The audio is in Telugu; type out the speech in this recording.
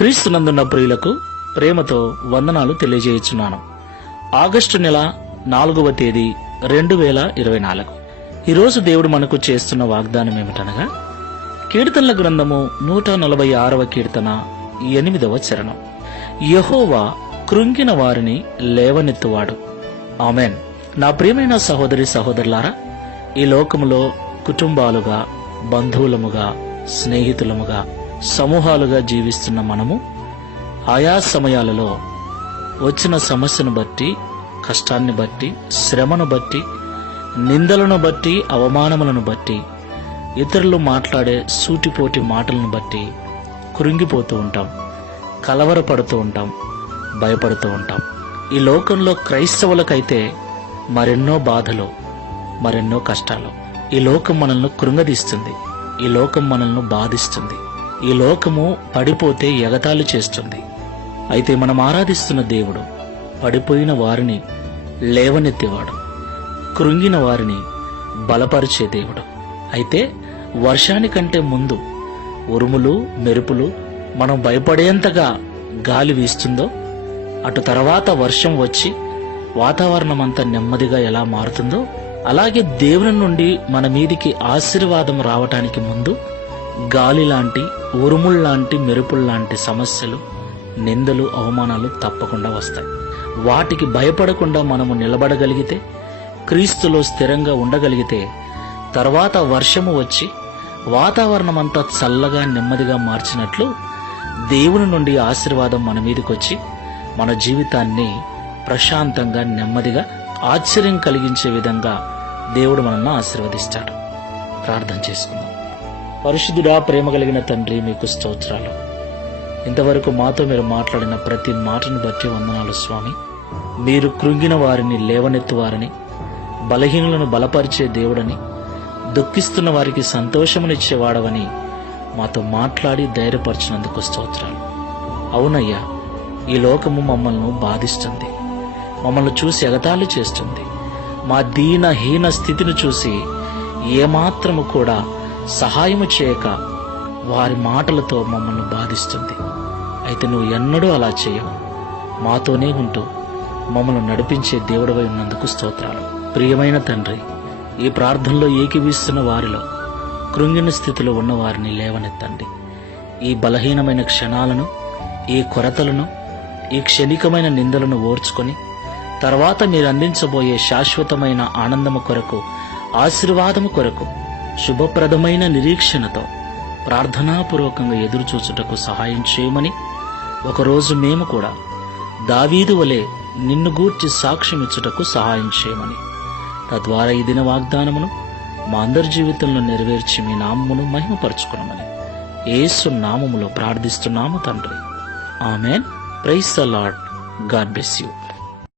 క్రీస్తునందున్న ప్రియులకు ప్రేమతో వందనాలు తెలియజేయుచున్నాను. ఆగస్టు నెల 4వ తేదీ 2024. ఈరోజు దేవుడు మనకు చేస్తున్న వాగ్దానం ఏమిటనగా, కీర్తనల గ్రంథము 146వ కీర్తన 8వ చరణం. యెహోవా కృంగిన వారిని లేవనెత్తువాడు. ఆమెన్. నా ప్రియమైన సహోదరి సహోదరులారా, ఈ లోకములో కుటుంబాలుగా, బంధువులముగా, స్నేహితులముగా, సమూహాలుగా జీవిస్తున్న మనము ఆయా సమయాలలో వచ్చిన సమస్యను బట్టి, కష్టాన్ని బట్టి, శ్రమను బట్టి, నిందలను బట్టి, అవమానములను బట్టి, ఇతరులు మాట్లాడే సూటిపోటి మాటలను బట్టి కృంగిపోతూ ఉంటాం, కలవరపడుతూ ఉంటాం, భయపడుతూ ఉంటాం. ఈ లోకంలో క్రైస్తవులకైతే మరెన్నో బాధలు, మరెన్నో కష్టాలు. ఈ లోకం మనల్ని కృంగదీస్తుంది. ఈ లోకం మనల్ని బాధిస్తుంది. ఈ లోకము పడిపోతే ఎగతాళి చేస్తుంది. అయితే మనం ఆరాధిస్తున్న దేవుడు పడిపోయిన వారిని లేవనెత్తేవాడు, కృంగిన వారిని బలపరిచే దేవుడు. అయితే వర్షానికంటే ముందు ఉరుములు, మెరుపులు మనం భయపడేంతగా గాలి వీస్తుందో, అటు తర్వాత వర్షం వచ్చి వాతావరణం అంతా నెమ్మదిగా ఎలా మారుతుందో, అలాగే దేవుని నుండి మన మీదికి ఆశీర్వాదం రావటానికి ముందు గాలి లాంటి, ఉరుముల్లాంటి, మెరుపుల్లాంటి సమస్యలు, నిందలు, అవమానాలు తప్పకుండా వస్తాయి. వాటికి భయపడకుండా మనము నిలబడగలిగితే, క్రీస్తులో స్థిరంగా ఉండగలిగితే, తర్వాత వర్షము వచ్చి వాతావరణం అంతా చల్లగా, నెమ్మదిగా మార్చినట్లు దేవుని నుండి ఆశీర్వాదం మన మీదకి వచ్చి మన జీవితాన్ని ప్రశాంతంగా, నెమ్మదిగా, ఆశ్చర్యం కలిగించే విధంగా దేవుడు మనల్ని ఆశీర్వదిస్తాడు. ప్రార్థన చేసుకుందాం. పరిశుద్ధుడా, ప్రేమ కలిగిన తండ్రి, మీకు స్తోత్రాలు. ఇంతవరకు మాతో మీరు మాట్లాడిన ప్రతి మాటను బట్టి వందనాలు స్వామి. మీరు కృంగిన వారిని లేవనెత్తువారని, బలహీనులను బలపరిచే దేవుడని, దుఃఖిస్తున్న వారికి సంతోషమునిచ్చేవాడవని మాతో మాట్లాడి ధైర్యపరిచినందుకు స్తోత్రాలు. అవునయ్యా, ఈ లోకము మమ్మల్ని బాధిస్తుంది, మమ్మల్ని చూసి ఎగతాళి చేస్తుంది. మా దీనహీన స్థితిని చూసి ఏమాత్రము కూడా సహాయము చేయక వారి మాటలతో మమ్మల్ని బాధిస్తుంది. అయితే నువ్వు ఎన్నడూ అలా చేయవు. మాతోనే ఉంటూ మమ్మల్ని నడిపించే దేవుడవై ఉన్నందుకు స్తోత్రాలు. ప్రియమైన తండ్రి, ఈ ప్రార్థనలో ఏకీవిస్తున్న వారిలో కృంగిన స్థితిలో ఉన్న వారిని లేవనెత్తండి. ఈ బలహీనమైన క్షణాలను, ఈ కొరతలను, ఈ క్షణికమైన నిందలను ఓర్చుకొని తర్వాత మీరు అందించబోయే శాశ్వతమైన ఆనందము కొరకు, ఆశీర్వాదము కొరకు, శుభప్రదమైన నిరీక్షణతో ప్రార్థనాపూర్వకంగా ఎదురుచూచుటకు సహాయం చేయమని, ఒకరోజు మేము కూడా దావీదు వలె నిన్ను గూర్చి సాక్ష్యం ఇచ్చుటకు సహాయం చేయమని, తద్వారా ఈ దిన వాగ్దానమును మా అందరి జీవితంలో నెరవేర్చి మీ నామమును మహిమపరచుకునమని యేసు నామములో ప్రార్థిస్తున్నాము తండ్రి. Amen. Praise the Lord. God bless you.